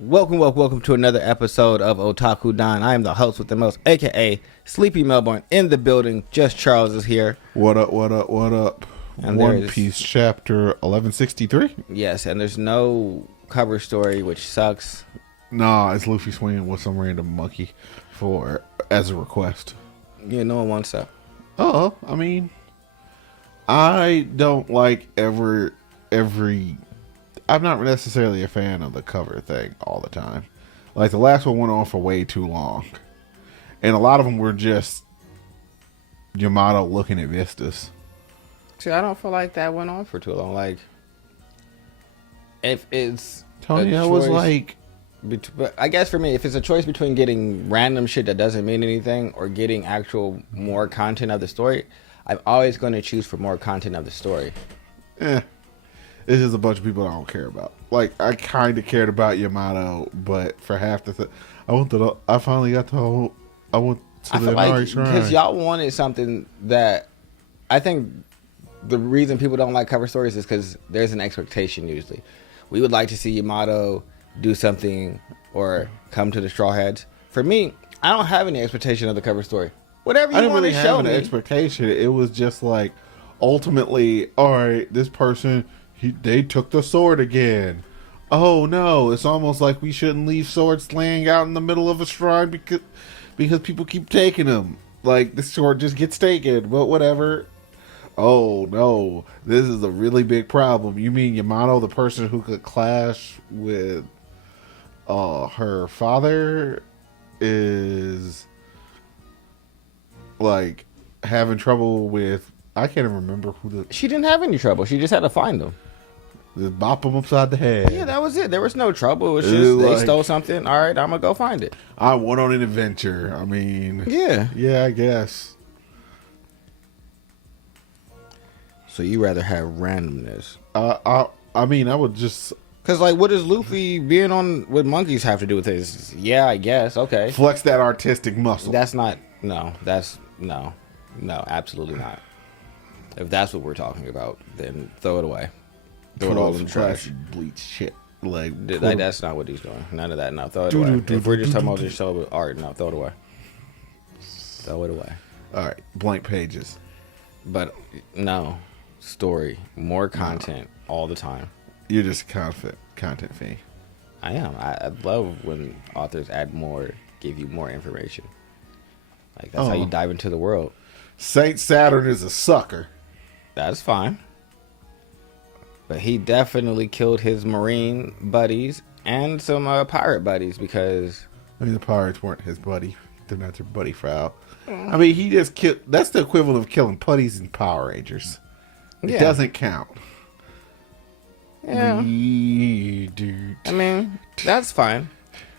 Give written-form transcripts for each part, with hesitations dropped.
Welcome to another episode of Otaku Don. I am the host with the most, aka Sleepy Melbourne, in the building. Just Charles is here. What up? And One Piece chapter 1163? Yes, and there's no cover story, which sucks. Nah, it's Luffy swinging with some random monkey as a request. Yeah, no one wants that. I mean, I don't like every. I'm not necessarily a fan of the cover thing all the time. Like, the last one went on for way too long. And a lot of them were just Yamato looking at vistas. See, I don't feel like that went on for too long. Like, if it's Tony, I was like... But I guess for me, if it's a choice between getting random shit that doesn't mean anything or getting actual more content of the story, I'm always going to choose for more content of the story. It's just a bunch of people I don't care about. Like, I kind of cared about Yamato, but for half the I finally got to the Inari Shrine. Because y'all wanted something that I think the reason people don't like cover stories is because there's an expectation usually. We would like to see Yamato do something or come to the Straw Hats. For me, I don't have any expectation of the cover story. Whatever you want to show me. I didn't really have an expectation. It was just like, ultimately, all right, this person... They took the sword again. Oh no, it's almost like we shouldn't leave swords laying out in the middle of a shrine because people keep taking them. Like, the sword just gets taken, but whatever. Oh no, this is a really big problem. You mean Yamato, the person who could clash with her father, is like having trouble with... I can't even remember She didn't have any trouble. She just had to find them. Just bop them upside the head. Yeah, that was it. There was no trouble. It was just they stole something. All right, I'm gonna go find it. I went on an adventure. I mean, yeah, I guess. So you rather have randomness? I mean, I would just... Cause like, what does Luffy being on with monkeys have to do with this? Yeah, I guess. Okay, flex that artistic muscle. That's not. No, that's no, absolutely not. If that's what we're talking about, then throw it away. Throw it all in the trash. Bleach shit. Like, that's not what he's doing. None of that. No, throw it away. If we're just talking about this show with art, no, throw it away. Throw it away. All right, blank pages. But no, story, more content all the time. You're just a content fiend. I am. I love when authors add more, give you more information. Like, that's how you dive into the world. Saint Saturn is a sucker. That's fine. But he definitely killed his marine buddies and some pirate buddies because... I mean, the pirates weren't his buddy. They're not their buddy Frau. I mean, he just killed... That's the equivalent of killing putties and Power Rangers. It doesn't count. Yeah. I mean, that's fine.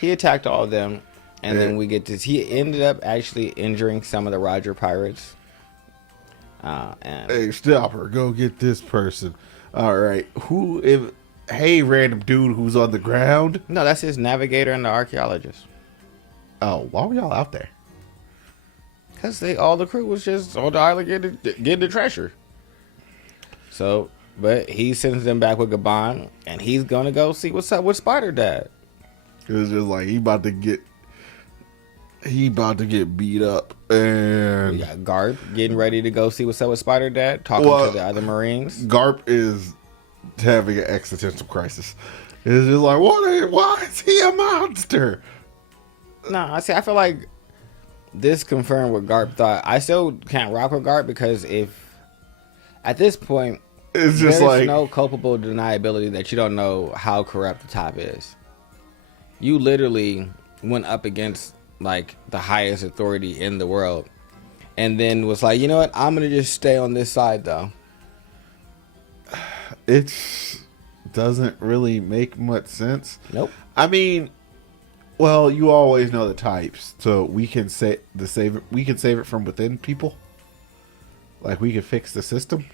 He attacked all of them. And then we get this. He ended up actually injuring some of the Roger pirates. Hey, stop her. Go get this person. All right. Hey, random dude who's on the ground. No, that's his navigator and the archaeologist. Oh, why were y'all out there? Because all the crew was just on the island getting the treasure. So, but he sends them back with Gabon, and he's going to go see what's up with Spider Dad. It was just like he about to get beat up, and we got Garp getting ready to go see what's up with Spider Dad, talking to the other Marines. Garp is having an existential crisis. It's just like, why is he a monster? No, I feel like this confirmed what Garp thought. I still can't rock with Garp because if at this point it's just there's no culpable deniability that you don't know how corrupt the top is. You literally went up against like the highest authority in the world and then was like, you know what, I'm gonna just stay on this side though. It doesn't really make much sense. Nope. I mean, well, you always know the types, so we can save it from within people. Like, we can fix the system.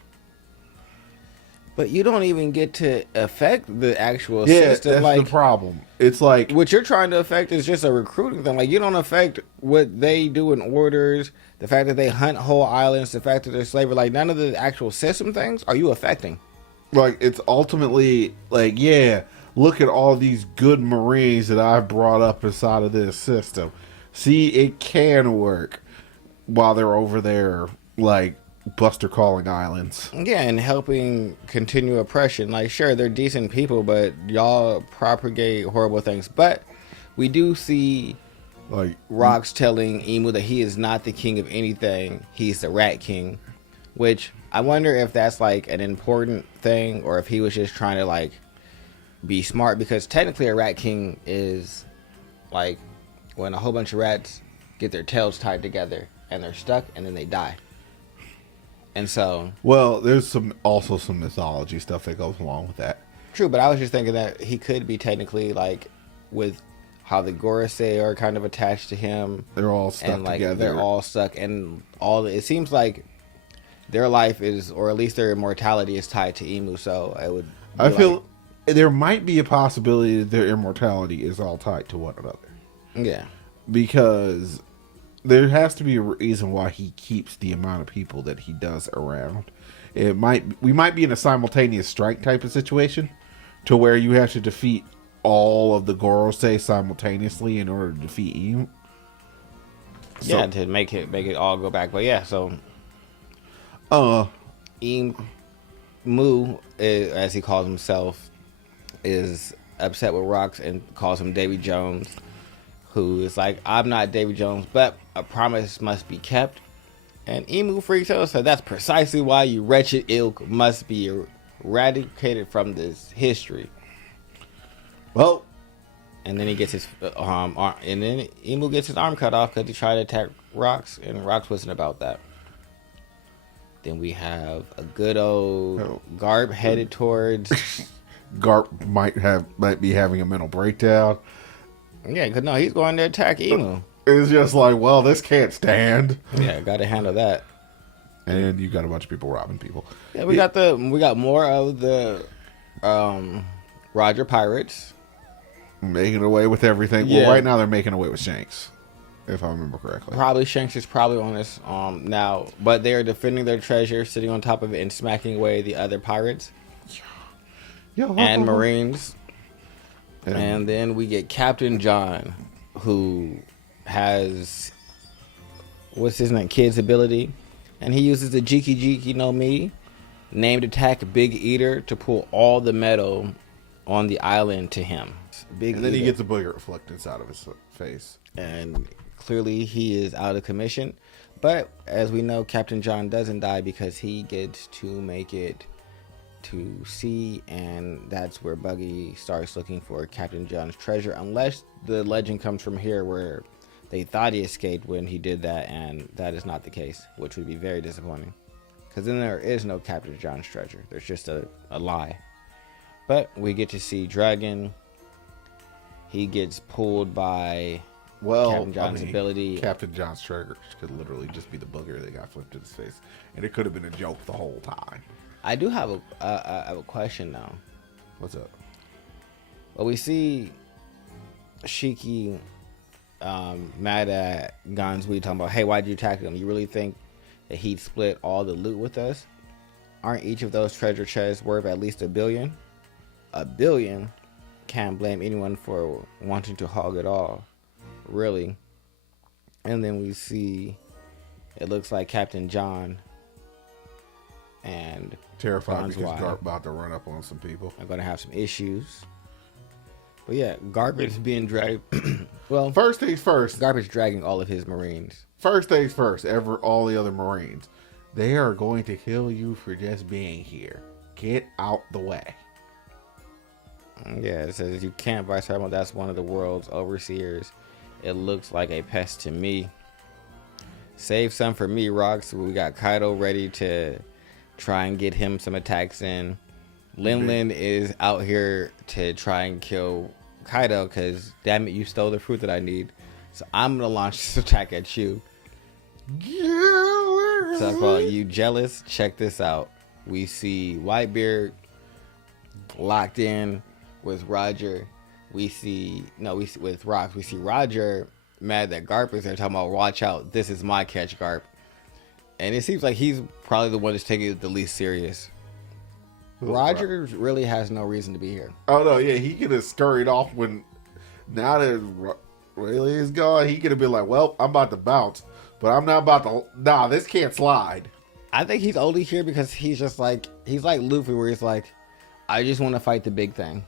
But you don't even get to affect the actual system. That's the problem. It's like... What you're trying to affect is just a recruiting thing. Like, you don't affect what they do in orders, the fact that they hunt whole islands, the fact that they're slavery. Like, none of the actual system things are you affecting. Like, it's ultimately, like, yeah, look at all these good Marines that I've brought up inside of this system. See, it can work while they're over there, like, Buster calling islands. Yeah, and helping continue oppression. Like, sure, they're decent people, but y'all propagate horrible things. But we do see Like, Rox telling Emu that he is not the king of anything. He's the Rat King. Which, I wonder if that's, like, an important thing, or if he was just trying to, like, be smart. Because technically a Rat King is, like, when a whole bunch of rats get their tails tied together, and they're stuck, and then they die. And so, well, there's also some mythology stuff that goes along with that. true, but I was just thinking that he could be technically, like, with how the Gorosei are kind of attached to him. They're all stuck and, like, together. they're all stuck, and it seems like their life is, or at least their immortality is tied to Emu, so I would... I feel there might be a possibility that their immortality is all tied to one another. Yeah. Because there has to be a reason why he keeps the amount of people that he does around. We might be in a simultaneous strike type of situation, to where you have to defeat all of the Gorosei simultaneously in order to defeat Emu. Yeah, to make it all go back. But yeah, so Emu, as he calls himself, is upset with Rox and calls him Davy Jones, who is like, I'm not Davy Jones, but a promise must be kept. And Emu freaks out, so that's precisely why you wretched ilk must be eradicated from this history. Well, and then he gets his arm, and then Emu gets his arm cut off because he tried to attack Rox, and Rox wasn't about that. Then we have a good old Garp headed towards. Garp might be having a mental breakdown. Yeah, because no, he's going to attack Emu. It's just like, well, this can't stand. Yeah, got to handle that. And you got a bunch of people robbing people. Yeah, we got more of the Roger pirates making away with everything. Yeah. Well, right now they're making away with Shanks, if I remember correctly. Probably Shanks is probably on this now, but they are defending their treasure, sitting on top of it and smacking away the other pirates and Marines. And then we get Captain John, who has, what's his name, Kid's ability, and he uses the Jiki Jiki no Mi, named attack Big Eater, to pull all the metal on the island to him. And then he gets a booger reflected inside of his face. And clearly he is out of commission. But as we know, Captain John doesn't die because he gets to make it to sea, and that's where Buggy starts looking for Captain John's treasure, unless the legend comes from here where they thought he escaped when he did that, and that is not the case, which would be very disappointing, because then there is no Captain John's treasure. There's just a lie. But we get to see Dragon. He gets pulled by Captain John's ability. Captain John's treasure could literally just be the booger that got flipped in his face, and it could have been a joke the whole time. I do have a question though. What's up? Well, we see Shiki mad at Gansui, talking about, hey, why'd you attack him? You really think that he'd split all the loot with us? Aren't each of those treasure chests worth at least $1 billion? $1 billion? Can't blame anyone for wanting to hog it all. Really. And then we see, it looks like Captain John and terrified because Garp about to run up on some people. I'm gonna have some issues. But yeah, Garp is being dragged. Well, first things first. Garp is dragging all of his Marines. First things first. All the other Marines, they are going to kill you for just being here. Get out the way. Yeah, it says you can't, Vice Admiral. That's one of the world's overseers. It looks like a pest to me. Save some for me, Rox. We got Kaido ready to try and get him some attacks in. Lin is out here to try and kill Kaido because, damn it, you stole the fruit that I need. So I'm going to launch this attack at you. So I call you jealous. Check this out. We see Whitebeard locked in with Roger. With Rox. We see Roger mad that Garp is there talking about, watch out, this is my catch, Garp. And it seems like he's probably the one that's taking it the least serious. Roger really has no reason to be here. Oh no, yeah, he could have scurried off when. Now that Rayleigh is gone, he could have been like, "Well, I'm about to bounce, but I'm not about to. Nah, this can't slide." I think he's only here because he's like Luffy, where he's like, I just want to fight the big thing.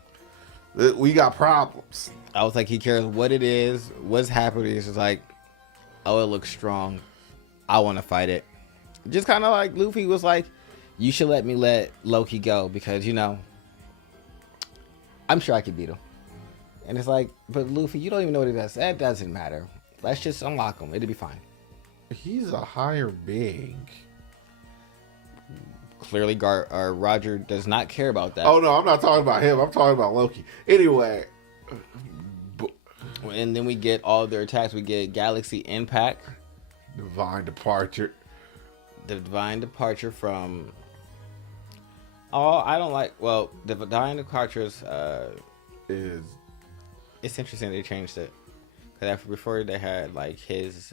We got problems. I was like, he cares what it is, what's happening. It's just like, oh, it looks strong. I want to fight it. Just kind of like Luffy was like, you should let me let Loki go because, I'm sure I could beat him. And it's like, but Luffy, you don't even know what he does. That doesn't matter. Let's just unlock him. It'll be fine. He's a higher being. Clearly, Roger does not care about that. Oh, no, I'm not talking about him. I'm talking about Loki. Anyway. And then we get all their attacks. We get Galaxy Impact. Divine Departure. The Divine Departure from... Oh, I don't like... Well, the Divine Departure is... It's interesting they changed it. Because before they had, like, his...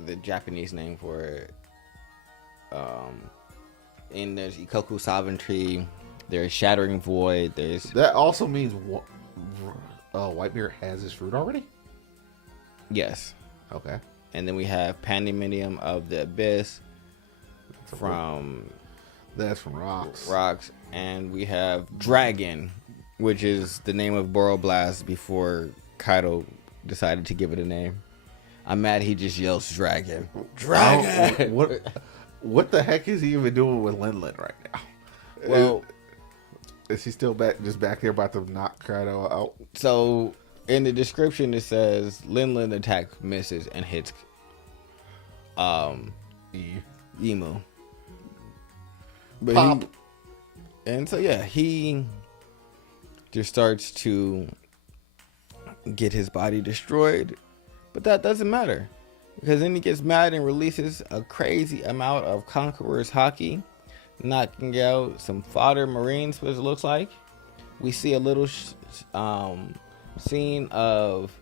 the Japanese name for it. And there's Ikoku Sovereignty. There's Shattering Void. There's... That also means... Whitebeard has his fruit already? Yes. Okay. And then we have Pandemonium of the Abyss from... That's from Rocks. Rocks. And we have Dragon, which is the name of Boroblast before Kaido decided to give it a name. I'm mad he just yells Dragon. Dragon! What the heck is he even doing with Linlin right now? Well... Is he still back there about to knock Kaido out? So, in the description it says Linlin attack misses and hits Emu. But Pop. He just starts to get his body destroyed. But that doesn't matter. Because then he gets mad and releases a crazy amount of Conqueror's Haki, knocking out some fodder marines, what it looks like. We see a little scene of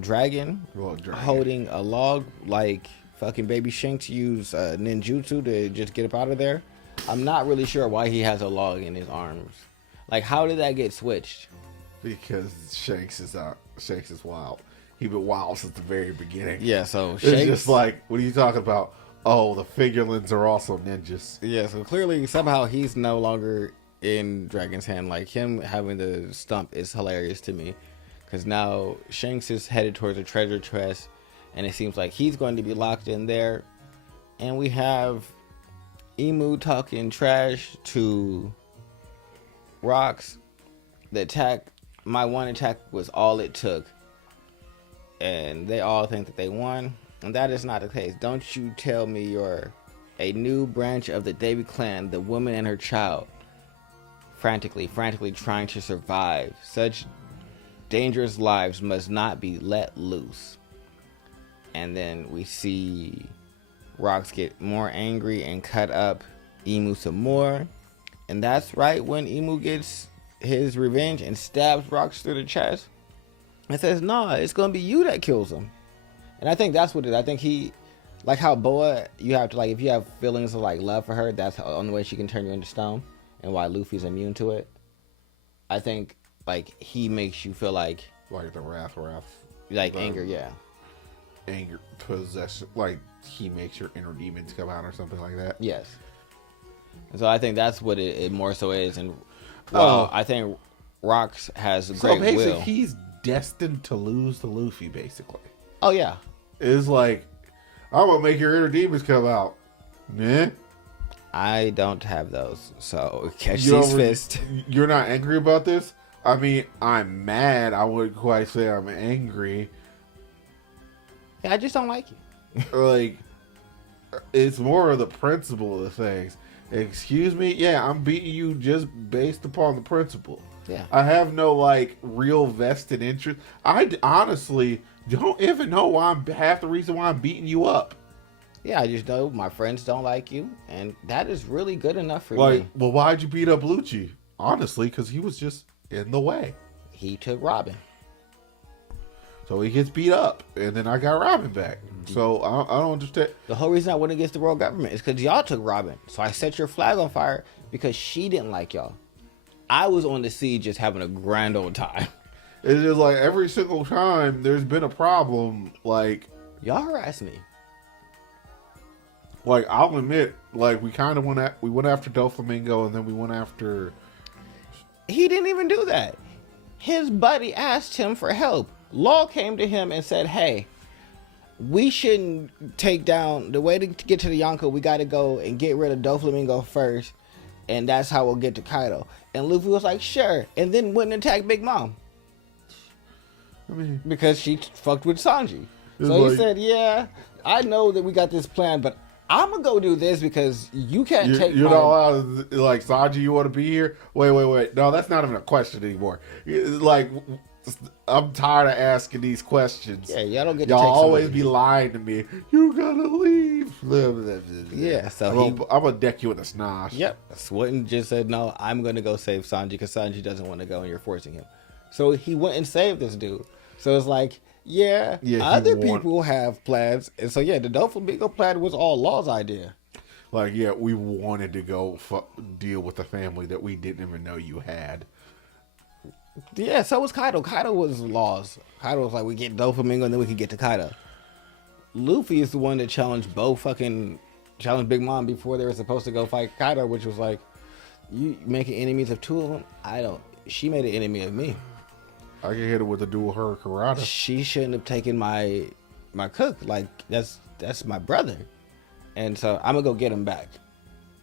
Dragon holding a log like fucking Baby Shanks used ninjutsu to just get up out of there. I'm not really sure why he has a log in his arms. Like, how did that get switched? Because Shanks is wild. He's been wild since the very beginning. Yeah, so It's just like, what are you talking about? Oh, the figurines are also ninjas. Yeah, so clearly somehow he's no longer in Dragon's hand. Like, him having the stump is hilarious to me. Because now Shanks is headed towards a treasure chest. And it seems like he's going to be locked in there. And we have Emu talking trash to Rocks. My one attack was all it took. And they all think that they won. And that is not the case. Don't you tell me you're a new branch of the Davy clan, the woman and her child, frantically trying to survive. Such dangerous lives must not be let loose. And then we see Rocks get more angry and cut up Emu some more. And that's right when Emu gets his revenge and stabs Rocks through the chest. And says, nah, it's going to be you that kills him. And I think that's what it is. I think he, like how Boa, you have to, like, if you have feelings of, like, love for her, that's the only way she can turn you into stone. And why Luffy's immune to it. I think, like, he makes you feel like... Like the wrath. Like anger, yeah. Anger, possession, like he makes your inner demons come out or something like that. Yes. And so I think that's what it more so is. And I think Rocks has a great will. He's destined to lose to Luffy, basically. Oh, yeah. It's like, I'm going to make your inner demons come out. Nah. I don't have those, so catch these fists. You're not angry about this? I mean, I'm mad. I wouldn't quite say I'm angry. Yeah, I just don't like you. Like, it's more of the principle of things. Excuse me? Yeah, I'm beating you just based upon the principle. Yeah. I have no, like, real vested interest. I honestly don't even know why half the reason why I'm beating you up. Yeah, I just know my friends don't like you, and that is really good enough for me. me. Well, why'd you beat up Lucci? Honestly, because he was just in the way. He took Robin. So he gets beat up, and then I got Robin back. So I don't understand. The whole reason I went against the world government is because y'all took Robin. So I set your flag on fire because she didn't like y'all. I was on the sea just having a grand old time. It's just like every single time there's been a problem, like... Y'all harass me. Like, I'll admit, like, we kind of went after Doflamingo, and then we went after... He didn't even do that. His buddy asked him for help. Law came to him and said, hey, we shouldn't take down... The way to get to the Yonko, we got to go and get rid of Doflamingo first, and that's how we'll get to Kaido. And Luffy was like, sure, and then went and attacked Big Mom. I mean... Because she fucked with Sanji. So he said, yeah, I know that we got this plan, but I'm going to go do this because you can't take You're not allowed, like, Sanji, you want to be here? Wait. No, that's not even a question anymore. Like, I'm tired of asking these questions. Yeah, y'all don't get to y'all take always be lying to me. You gotta leave. Yeah, so I'm gonna deck you in the snosh. Yep. Swinton just said, no, I'm going to go save Sanji because Sanji doesn't want to go and you're forcing him. So he went and saved this dude. So it's like... Yeah, other people have plans. And so, yeah, the Doflamingo plan was all Law's idea. Like, yeah, we wanted to go deal with the family that we didn't even know you had. Yeah, so was Kaido. Kaido was Law's. Kaido was like, we get Doflamingo and then we can get to Kaido. Luffy is the one that challenged challenged Big Mom before they were supposed to go fight Kaido, which was like, you making enemies of two of them? She made an enemy of me. I can hit her with a dual hurricanrana. She shouldn't have taken my cook. Like, that's my brother. And so I'm going to go get him back,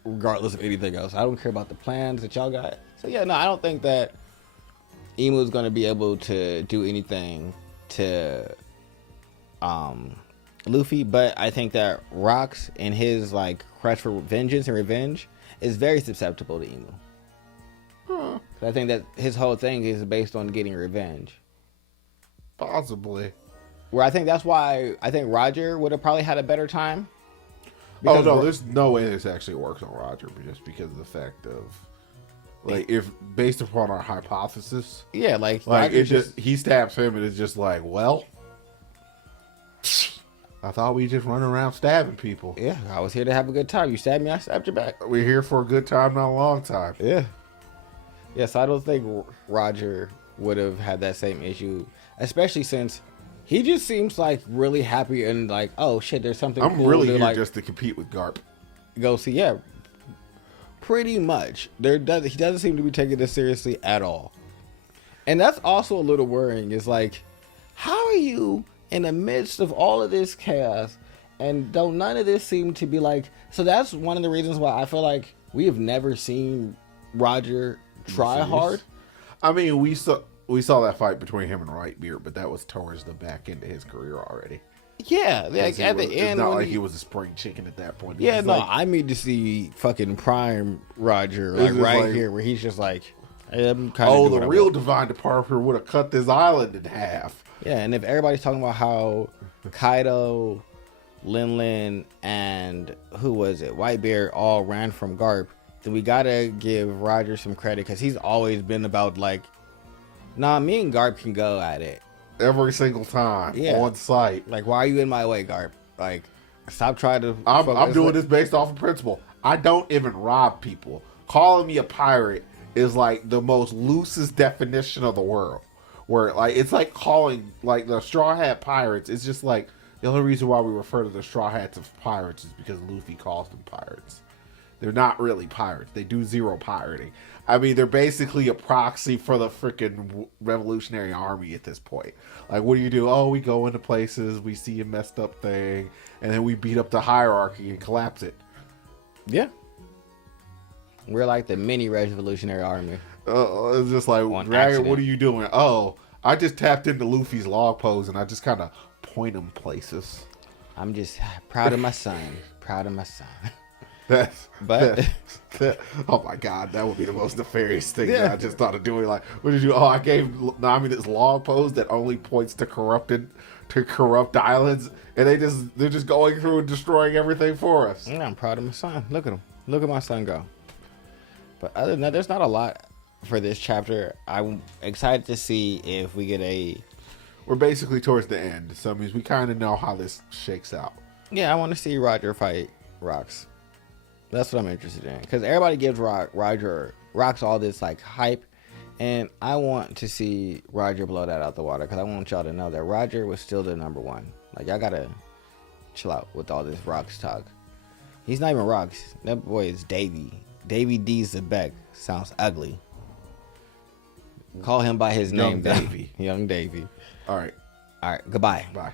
regardless of anything else. I don't care about the plans that y'all got. So, yeah, no, I don't think that Emu is going to be able to do anything to Luffy. But I think that Rocks and his, like, crush for vengeance and revenge is very susceptible to Emu. I think that his whole thing is based on getting revenge. Possibly. Where I think that's why I think Roger would have probably had a better time. Oh, no, there's no way this actually works on Roger just because of the fact of, like, if based upon our hypothesis. Yeah, like it just he stabs him and it's just like, well, I thought we just run around stabbing people. Yeah, I was here to have a good time. You stabbed me, I stabbed you back. We're here for a good time, not a long time. Yeah. Yes, I don't think Roger would have had that same issue, especially since he just seems like really happy and like, oh shit, there's something I'm cool really to, here like, just to compete with Garp. Go see, yeah, pretty much. He doesn't seem to be taking this seriously at all, and that's also a little worrying. It's like, how are you in the midst of all of this chaos, and don't none of this seem to be like? So that's one of the reasons why I feel like we have never seen Roger try hard. I mean, we saw that fight between him and Whitebeard, but that was towards the back end of his career already. Yeah, like at the end, it's not like he was a spring chicken at that point. Yeah, no, I need to see fucking prime Roger, like right here, where he's just like, I'm kind of. The real Divine Departure would have cut this island in half. Yeah, and if everybody's talking about how Kaido, Lin, and who was it, Whitebeard, all ran from Garp, then we gotta give Roger some credit because he's always been about like, nah, me and Garp can go at it every single time on site. Like, why are you in my way, Garp? Like, stop trying to. I'm doing this based off of principle. I don't even rob people. Calling me a pirate is like the most loosest definition of the world. Where like it's like calling like the Straw Hat Pirates. It's just like the only reason why we refer to the Straw Hats as pirates is because Luffy calls them pirates. They're not really pirates. They do zero pirating. I mean, they're basically a proxy for the freaking Revolutionary Army at this point. Like, what do? Oh, we go into places, we see a messed up thing, and then we beat up the hierarchy and collapse it. Yeah. We're like the mini Revolutionary Army. It's just like, Dragon, what are you doing? Oh, I just tapped into Luffy's log pose, and I just kind of point him places. I'm just proud of my son. Proud of my son. Oh my god, that would be the most nefarious thing that I just thought of doing. Like, what did you? Oh, I gave Nami this log pose that only points to corrupt islands, and they're just going through and destroying everything for us. Yeah, I'm proud of my son. Look at him. Look at my son go. But other than that, there's not a lot for this chapter. I'm excited to see if we get a we're basically towards the end, so it means we kind of know how this shakes out. Yeah, I want to see Roger fight Rocks. That's what I'm interested in, because everybody gives Rocks all this like hype, and I want to see Roger blow that out the water, because I want y'all to know that Roger was still the number one. Like, y'all gotta chill out with all this Rocks talk. He's not even Rocks. That boy is Davy. Davy D. Zebek. Sounds ugly. Call him by his name, Davy. Young Davy. All right. All right. Goodbye. Bye.